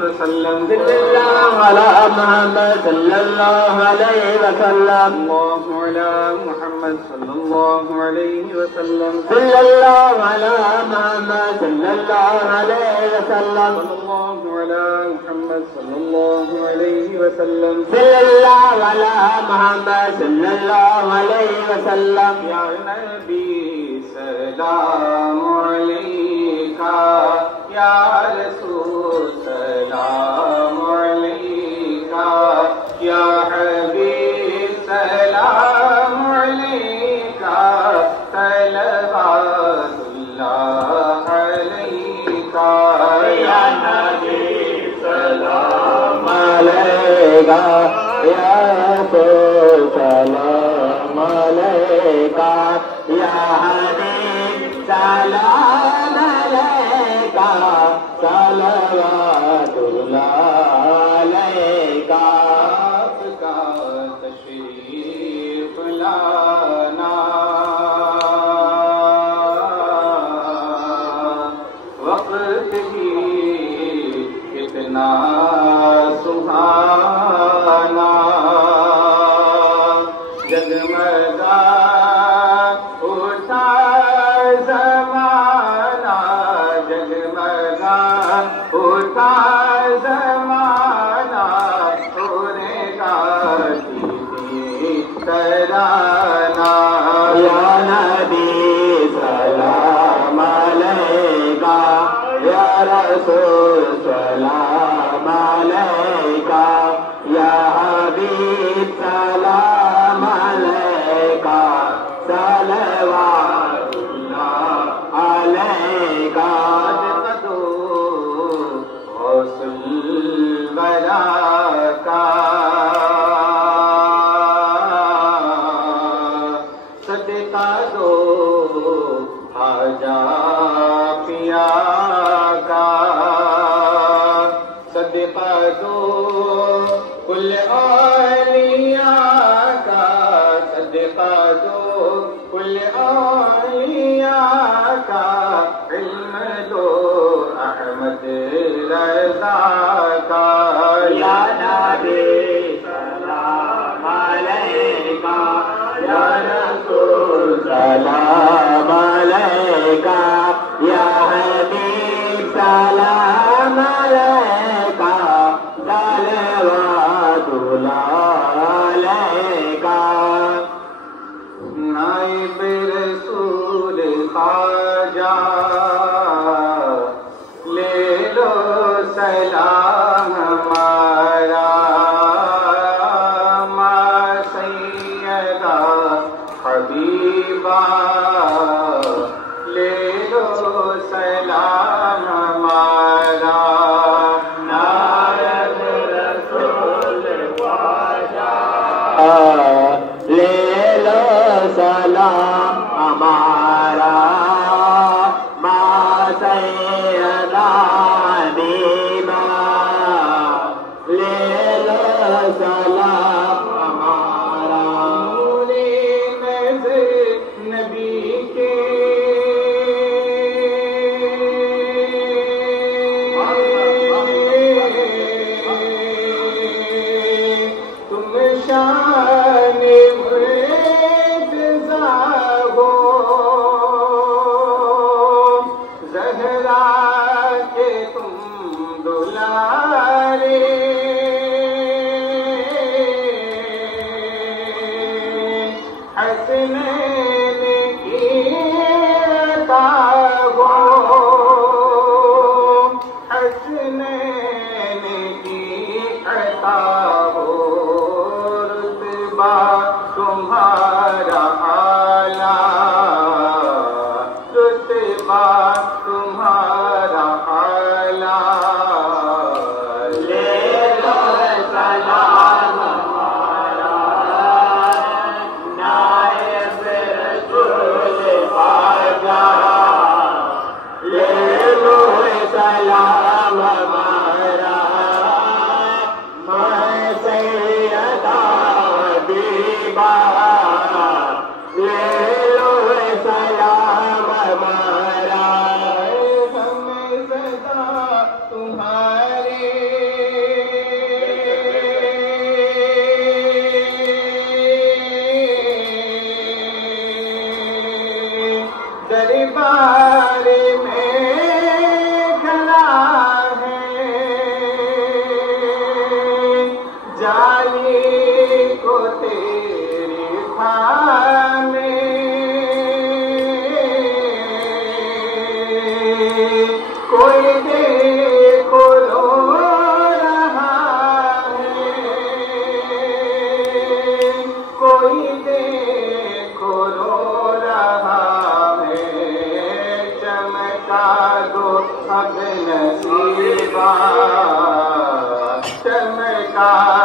वसल्लम सल्लल्लाहु अला मुहम्मद सल्लल्लाहु अलैहि वसल्लम अल्लाहु अला मुहम्मद सल्लल्लाहु अलैहि वसल्लम सल्लल्लाहु अला मुहम्मद सल्लल्लाहु अलैहि वसल्लम अल्लाहु अला मुहम्मद सल्लल्लाहु अलैहि वसल्लम सल्लल्लाहु अला मुहम्मद सल्लल्लाहु अलैहि वसल्लम या नबी सलाम अलैका या रसूल सलाम अलैका या हबीब सलाम अलैका सलवातुल्लाह अलैका या नबी सलाम अलैका या रसूल सलाम अलैका या हबीब सलाम अलैका सलवातुल्लाह अलैका आपका तशरीफ लाना वक्त भी कितना सुहाना जगमगा उठा ज़माना जगमगा उठा ज़माना उड़ेगा दीदी तराना या नबी सलाम अलैका या रसूल सलाम अलैका या हबीब सलाम अलैका सलवातुल्लाह अलैका का सदका दो आजा पिया का सदका दो कुल औलिया का सदका दो कुल औलिया का इल्म दो अहमद रज़ा का या नबी सलाम अलैका या रसूल सलाम अलैका या हबीब सलाम अलैका सलवातुल्लाह अलैका नाइब रसूल ख्वाजा ले लो सलाम हमारा माँ सैयदा हबीबा ले लो सलाम हमारा नायब रसूल ख्वाजा ले लो सलाम हमारा माँ सैयदा हबीबा ले लो सलाम हमारा नूरे नज़र नबी के तुम शान मुर्तज़ा हो ज़हरा के तुम दुलारे हसनैन की अता हो हसनैन की अता हो रुतबा तुम्हारा आला रुतबा तुम्हारा आला ले लो सलाम हमारा नायब रसूल ख्वाजा ले लो सलाम हमारा का